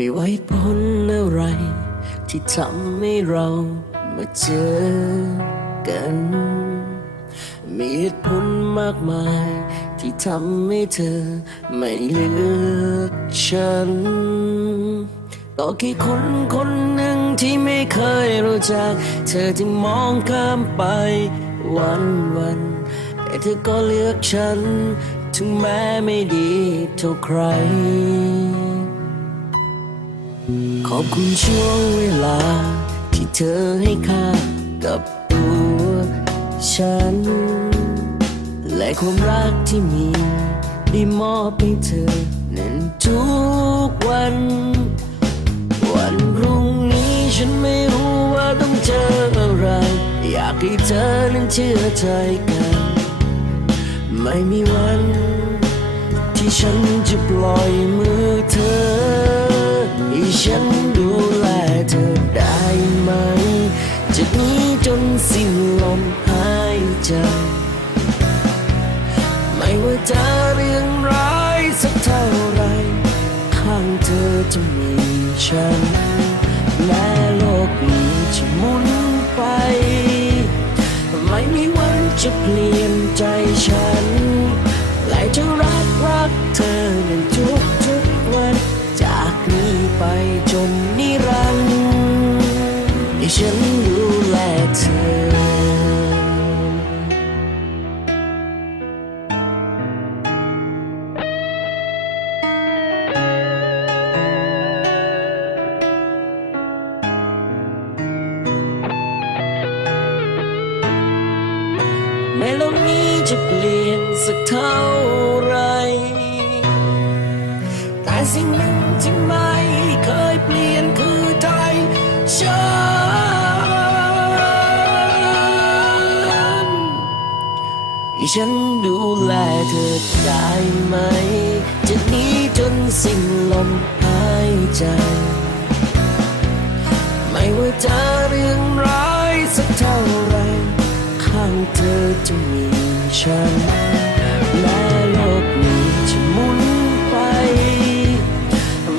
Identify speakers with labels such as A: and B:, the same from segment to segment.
A: ไม่ไว่าเหตุผลอะไร ที่ทำให้เรามาเจอกัน มีเหตุผลมากมาย ที่ทำให้เธอไม่เลือกฉันก็แค่คนคนหนึ่งที่ไม่เคยรู้จัก เธอที่มองข้ามไปวันวันๆแต่เธอก็เลือกฉัน ถึงแม้ไม่ดีเท่าใคร ขอบคุณช่วงเวลา ที่เธอให้ค่ากับตัวฉัน และความรักที่มี ได้มอบให้เธอนั้นทุกวัน วันพรุ่งนี้ฉันไม่รู้ว่าต้องเจออะไร อยากให้เธอนั้นเชื่อใจกัน ไม่มีวัน ที่ฉันจะปล่อย ใจ ไม่ว่าจะเรื่องร้ายสักเท่าไร ข้างเธอจะมีฉัน แม้โลกนี้จะหมุนไป ไม่มีวันจะเปลี่ยนใจฉัน และจะรักรักเธอในทุกทุกๆวัน จากนี้ไปจนนิรันดร์ จะเปลี่ยนสักเท่าไร แต่สิ่งหนึ่งที่ไม่เคยเปลี่ยนคือใจฉันฉันดูแลเธอได้ไหมจากนี้จนสิ้นลมหายใจ ไม่ว่าจะเรื่องร้ายสักเท่าไร ข้างเธอจะมี ฉันแม้โลกนี้จะหมุนไป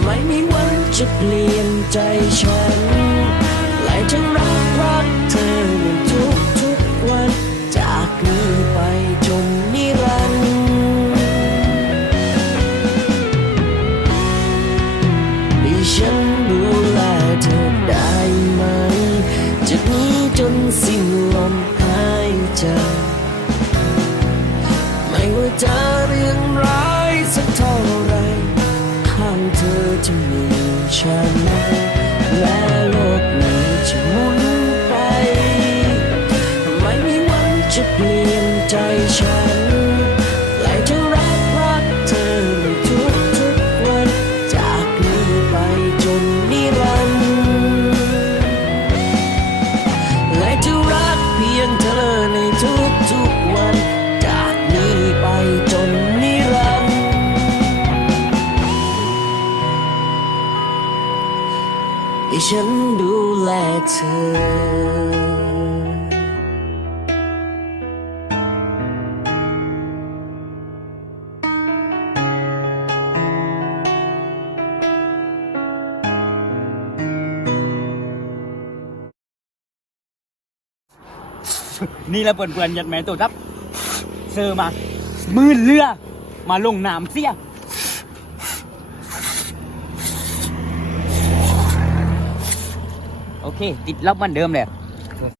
A: ไม่มีวันจะเปลี่ยนใจฉันและจะรักรักเธอในทุกทุกวัน จากนี้ไปจนนิรันดร์ให้ฉันดูแลเธอได้ไหมจากนี้จนสิ้นลมหายใจ จะเปลี่ยนใจฉันและจะรักรักเธอในทุกทุกๆวัน จากนี้ไปจนนิรันดร์และจะรักเพียงเธอในทุกทุกๆวัน จากนี้ไปจนนิรันดร์ให้ฉันดูแลเธอ
B: นี่แหละเปื่อนๆยัดแม่ตัวรับเซอร์มา มือเรือ มาลงน้ำเสียโอเค ติดลับเหมันเดิมเลย